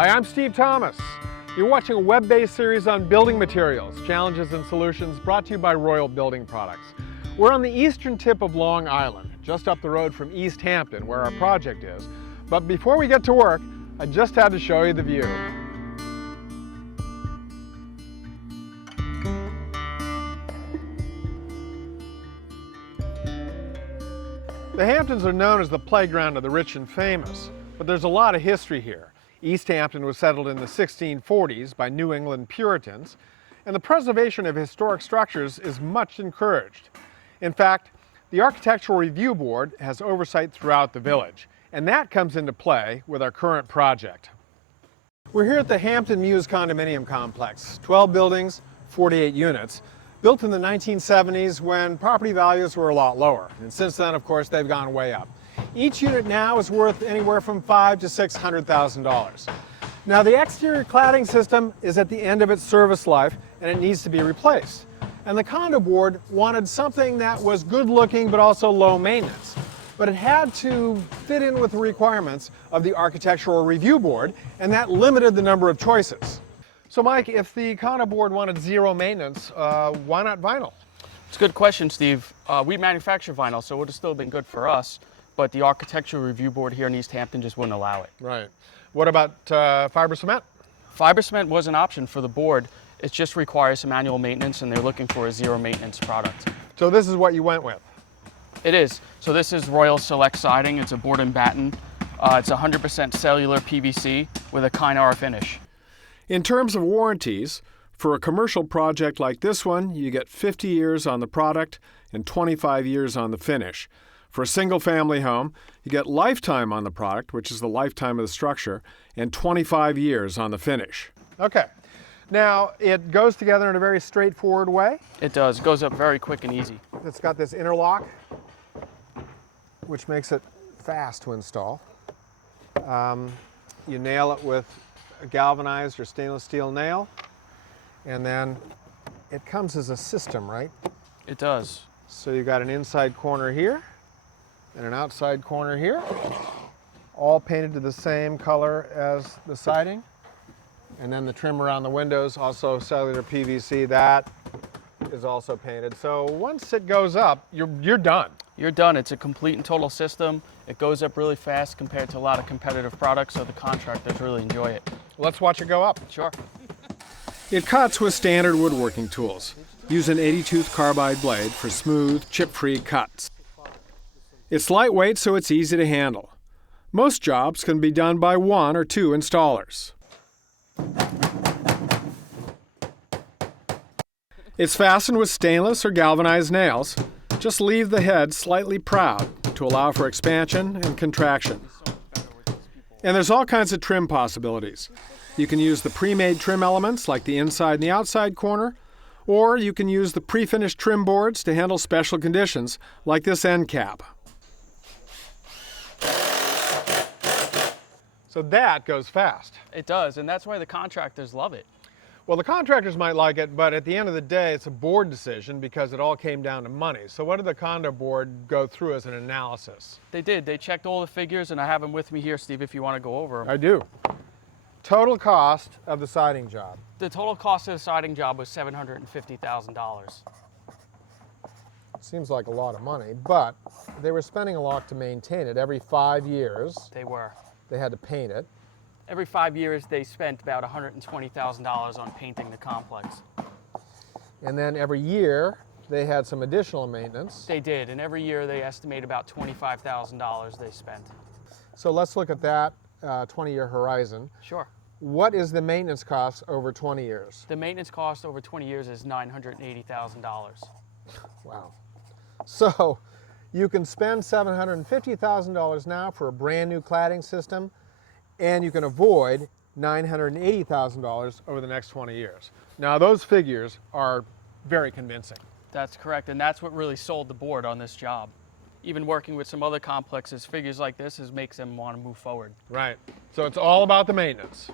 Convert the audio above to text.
Hi, I'm Steve Thomas. You're watching a web-based series on building materials, challenges and solutions brought to you by Royal Building Products. We're on the eastern tip of Long Island, just up the road from East Hampton, where our project is. But before we get to work, I just had to show you the view. The Hamptons are known as the playground of the rich and famous, but there's a lot of history here. East Hampton was settled in the 1640s by New England Puritans, and the preservation of historic structures is much encouraged. In fact, the Architectural Review Board has oversight throughout the village, and that comes into play with our current project. We're here at the Hampton Mews condominium complex, 12 buildings, 48 units, built in the 1970s when property values were a lot lower. And since then, of course, they've gone way up. Each unit now is worth anywhere from $500,000 to $600,000. Now, the exterior cladding system is at the end of its service life and it needs to be replaced. And the condo board wanted something that was good looking but also low maintenance. But it had to fit in with the requirements of the Architectural Review Board, and that limited the number of choices. So Mike, if the condo board wanted zero maintenance, why not vinyl? It's a good question, Steve. We manufacture vinyl, so it would have still been good for us, but the Architectural Review Board here in East Hampton just wouldn't allow it. Right. What about fiber cement? Fiber cement was an option for the board. It just requires some annual maintenance, and they're looking for a zero maintenance product. So this is what you went with? It is. So this is Royal Select Siding. It's a board and batten. It's 100% cellular PVC with a kind R finish. In terms of warranties, for a commercial project like this one, you get 50 years on the product and 25 years on the finish. For a single-family home, you get lifetime on the product, which is the lifetime of the structure, and 25 years on the finish. Okay. Now, it goes together in a very straightforward way. It does. It goes up very quick and easy. It's got this interlock, which makes it fast to install. You nail it with a galvanized or stainless steel nail, and then it comes as a system, right? It does. So you got an inside corner here and an outside corner here, all painted to the same color as the siding. And then the trim around the windows, also cellular PVC, that is also painted. So once it goes up, you're done. You're done. It's a complete and total system. It goes up really fast compared to a lot of competitive products, so the contractors really enjoy it. Let's watch it go up. Sure. It cuts with standard woodworking tools. Use an 80-tooth carbide blade for smooth, chip-free cuts. It's lightweight, so it's easy to handle. Most jobs can be done by 1 or 2 installers. It's fastened with stainless or galvanized nails. Just leave the head slightly proud to allow for expansion and contraction. And there's all kinds of trim possibilities. You can use the pre-made trim elements like the inside and the outside corner, or you can use the pre-finished trim boards to handle special conditions like this end cap. So that goes fast. It does, and that's why the contractors love it. Well, the contractors might like it, but at the end of the day, it's a board decision because it all came down to money. So what did the condo board go through as an analysis? They did. They checked all the figures, and I have them with me here, Steve, if you want to go over them. I do. Total cost of the siding job. The total cost of the siding job was $750,000. Seems like a lot of money, but they were spending a lot to maintain it. Every 5 years, They were. they had to paint it. Every 5 years, they spent about $120,000 on painting the complex. And then every year, they had some additional maintenance. They did, and every year they estimate about $25,000 they spent. So let's look at that 20-year horizon. Sure. What is the maintenance cost over 20 years? The maintenance cost over 20 years is $980,000. Wow. So you can spend $750,000 now for a brand new cladding system, and you can avoid $980,000 over the next 20 years. Now those figures are very convincing. That's correct, and that's what really sold the board on this job. Even working with some other complexes, figures like this makes them want to move forward. Right. So it's all about the maintenance.